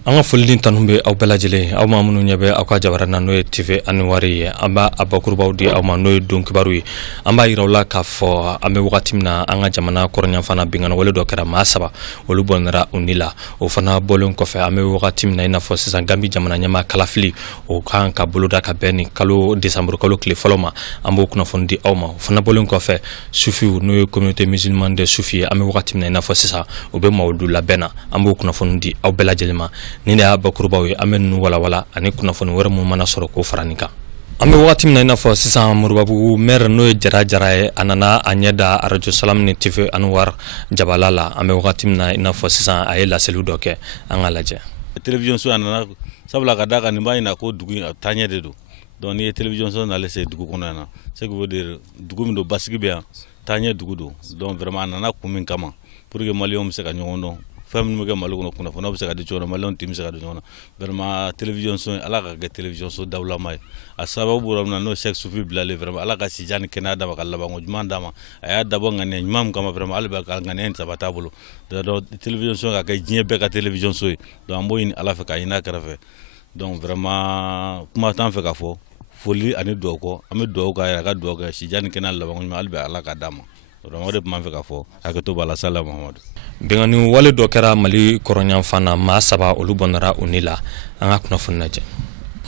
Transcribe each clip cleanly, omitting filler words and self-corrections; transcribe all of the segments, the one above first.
Anga folin tanumbe aw belajele aw mamunu nyabe aw ka jabarana no TV anwari amba abakurbaw di aw ma no don kibaru amba irawla ka fo ame wakatimna anga jamana kornya fana bingana wale do kera masaba wolu bonra unila o fana bolon ko fe ame wakatimna ina fo sisan gambi jamana nyama kalafili o kan ka boloda ka beni kalo december kalo kle foloma ambo kuna fondi aw ma fana bolon ko fe sufi no communauté musulmane de sufi ame wakatimna ina fo sisa o be mawdu la bena ambo kuna fondi aw belajele ma ni ne abakurbaw amen wala ani kuna fon wara mu mana soro ko faranika ambe wati mina ina fo sisan murbabu mer no jara anana anyeda arajo salam ni TV anwar jabalala ambe wati mina ina fo sisan ayela selu doke angalaje television so anana sabla kadaka ni bayina ko dugu tanya de do don ni television so na laisser dugu konana c'est que veut dire dugu mi do basigi be tanya dugu do donc vraiment anana kumin kama pour que malion se ka nyono fam mu ga malu ko kuna fona bisa ka de chona malon tim bisa ka de chona vraiment télévision so ala ka télévision so dawla may asababu ramna no sex sufi bilale vraiment ala ka si jan kenada ba kala bango jmandama aya dabo ngane imam kama vraiment alba ka ngane sabata bulu do télévision so ka jinye be ka télévision so do ambo in ala fa ka ina karafe donc vraiment kuma tan fe ka fo foli ani do ko ame do ka ya ka do ka si jan kenala bango alba ala ka dama ramade man fe ka fo akato bala salam muhammad bengani wale do kera mali koronyam fana ma saba olu bonara unila anga kuna funnaje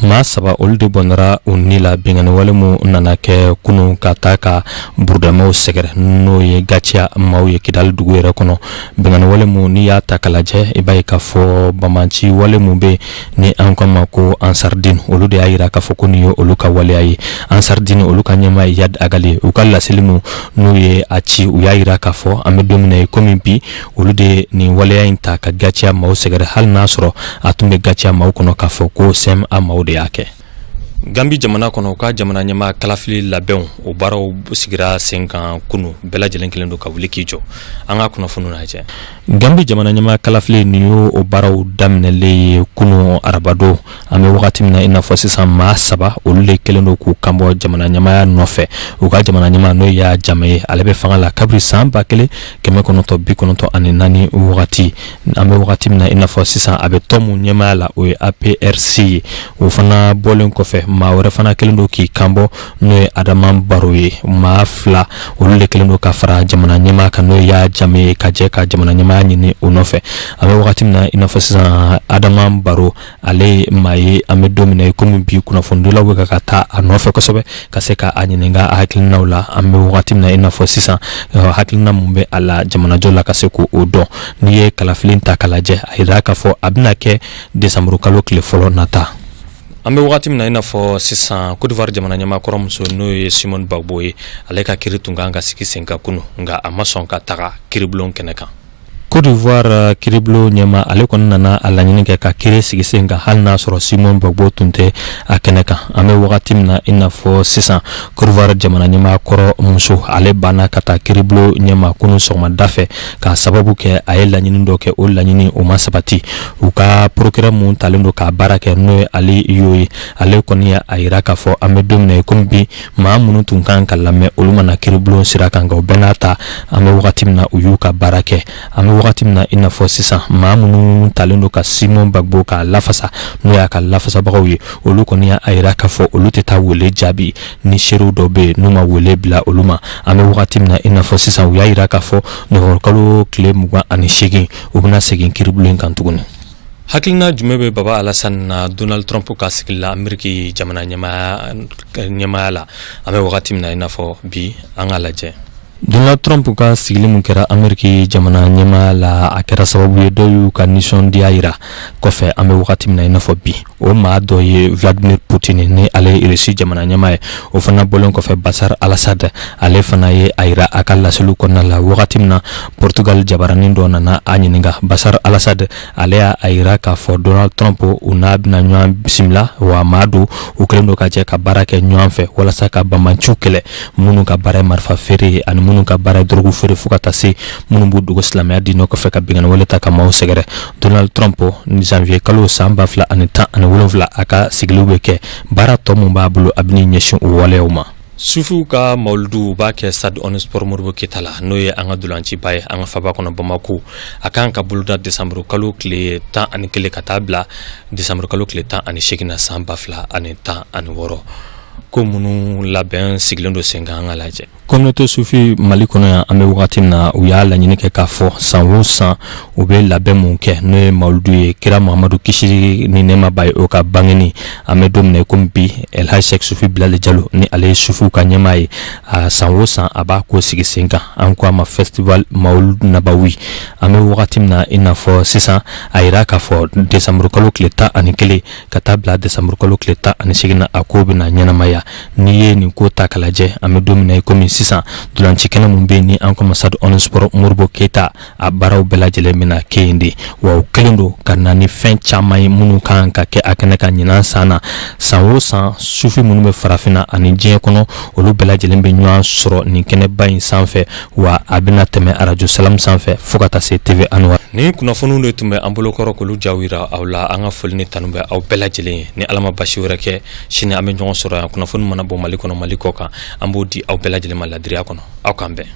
ma saba olu de bonara unila bengani wale mu nana ke kunu kataka burdamo segere no ye gachia mauye kidal dugu ere kono bengani wale mu ni ya takalaje ibai ka fo bamanchi wale mu be ni ankoma ko ansardin olu de ayira ka fo kuni olu ka wale ayi ansardin olu ka nyama yad agali ukalla silimu no ye achi uyayira ka fo amedomine komimpi olu de ni wale ayin ta ka gachia mau segere hal nasro atumbe gachia mau kono ka fo ko sem a maude yake Gambi jamana kono ka jamana nyama kalafili labɛnw o baraw sigira senkan kunu belajelen kelen do ka wuli kijo anga kuna fununa je Gambi jamana nyama kalafili niyo o baraw damnele kunu arabado ame wakati mina ina fo sisan ma saba olulle kelen do ku kambo jamana nyama nofe o ka jamana nyama no ya jamaye alebe fanga la kabri samba kele keme kono to bi kono to ani nani wakati ame wakati mina ina fo sisan abe tomu nyama la o APRC o fana bolen ko fe ma wore fana kelendo ki kambo no adama baroye ma fla olulle kelendo ka fara jamana nyama ka no ya jame ka je ka jamana nyama nyini onofe ame wakati na inafasa adama baro ale maye ame domine komu bi kuna fondula weka kata anofe kosobe kaseka anyinga hakilina ula ame wakati na inafasa hakilina mumbe ala jamana jola kaseku odo niye kalafilin takalaje airaka fo abnake desamuru kalo kile folo nata ambe wakati mina ina fo sisan Côte d'Ivoire jamana nyama koromso no ye Simon Bagbo aleka kiritunga nga sikisenga kunu nga amason ka taga kiriblon keneka Côte d'Ivoire kiriblo nyama ale kon nana alanyini ke ka kire sigisenga halna soro Simon Bagbo tunte akeneka ame wakati mina ina fo sisan Côte d'Ivoire jamana nyama koro muso ale bana kata kiriblo nyama kunu soma dafe ka sababu ke ayela nyini doke o lanyini o masabati uka procureur mun talendo ka barake no ali yoyi ale konia airaka fo ame domine kombi ma munu tunkan kalame olumana kiriblo siraka nga benata ame wakati mina uyuka barake ame wakati mina ina fo sisan ma munu talendo ka Simon Bagbo ka lafasa no ya ka lafasa bagawi olu konia airaka fo olu teta wole jabi ni sheru dobe numa wole bla oluma ame wakati mina ina fo sisan uya airaka fo no kalo kle muga ani shegin ubuna segin kiriblo nkantuguni Hakilina jumebe baba Alassane na Donald Trump ka sikila Ameriki jamana nyama la ame wakati mina ina fo bi angalaje Donald Trump ka sigili mun kɛra Ameriki jamana nyama la a kɛra sababu ye dɔw y'u ka nisɔndiya yira kɔfɛ an bɛ wagati min na i n'a fɔ bi o maa dɔ ye Vladimir Putin ni ale ye Russie jamana ɲɛma ye o fana bɔlen kɔfɛ Bashar al-Assad ale fana ye a yira a ka laseliw kɔnɔna la wagati min na Portugal jabaranin dɔ nana a ɲininka Bashar al-Assad ale y'a yira k'a fɔ Donald Trump u n'a bɛna ɲɔgɔn bisimila wa maa do u kɛlen do ka jɛ ka baara kɛ ɲɔgɔn fɛ walasa ka bamanciw kɛlɛ minnu ka baara ye marifa feere ani minnu ka baara drogu feere fo ka taa se minnu b'u dogo silamɛya diinɛ kɔfɛ ka bingani wale ta ka maaw sɛgɛrɛ Donald Trump ni janvier kalo san 2017 a ka sigiliw bɛ kɛ baara tɔ mun b'a bolo a bɛn'i ɲɛsin o waleyaw ma sufu ka maulidu b'a kɛ Stade Omnisport Modibo Keyita la n'o ye an ka dolanciba ye an ka faba kɔnɔ Bamako a kan ka boloda décembre kalo tile 11 ka taa bila décembre kalo tile 18 na san 2016 ko minnu labɛn sigilen don sen kan an ka lajɛ. Communauté sufi Mali kɔnɔ yan an bɛ wagati min na u y'a laɲini kɛ k'a fɔ san o san u bɛ labɛn mun kɛ n'o ye maulidu ye kira Muhamadu kisi ni nɛɛma b'a ye o ka bangeni an bɛ don min na komi bi Elhaji Seku Sufi Bilali Jalo ni ale ye sufiw ka ɲɛmaa ye a san o san a b'a ko sigi sen kan an ko a ma festival Maulud Nabawi an bɛ wagati min na i n'a fɔ sisan a yira k'a fɔ décembre kalo tile 11 ka taa bila décembre kalo tile 18 na a ko bɛna ɲɛnamaya n'i ye nin ko ta k'a lajɛ an bɛ don min na komi sisan dolanci kɛnɛ mun bɛ yen ni an ko Stade Omnisport Modibo Keyita a baaraw bɛɛ lajɛlen bɛna kɛ yen de wa o kelen don ka na ni fɛn caman ye minnu kan ka kɛ a kɛnɛ kan ɲinan san na san o san sufi minnu bɛ farafinna ani diɲɛ kɔnɔ olu bɛɛ lajɛlen bɛ ɲɔgɔn sɔrɔ nin kɛnɛba in sanfɛ wa a bɛna tɛmɛ Radio Salam sanfɛ fo ka taa se TV Anwar. Ni kunnafoniw de tun bɛ an bolokɔrɔ k'olu jaw yira aw la an ka foli ni tanu bɛ aw bɛɛ lajɛlen ye ni Ala ma basi wɛrɛ kɛ sini an bɛ ɲɔgɔn sɔrɔ yan kunnafoni mana bɔ Mali kɔnɔ Mali kɔ kan an b'o di aw bɛɛ lajɛlen ma ladiriya kɔnɔ aw k'an bɛn.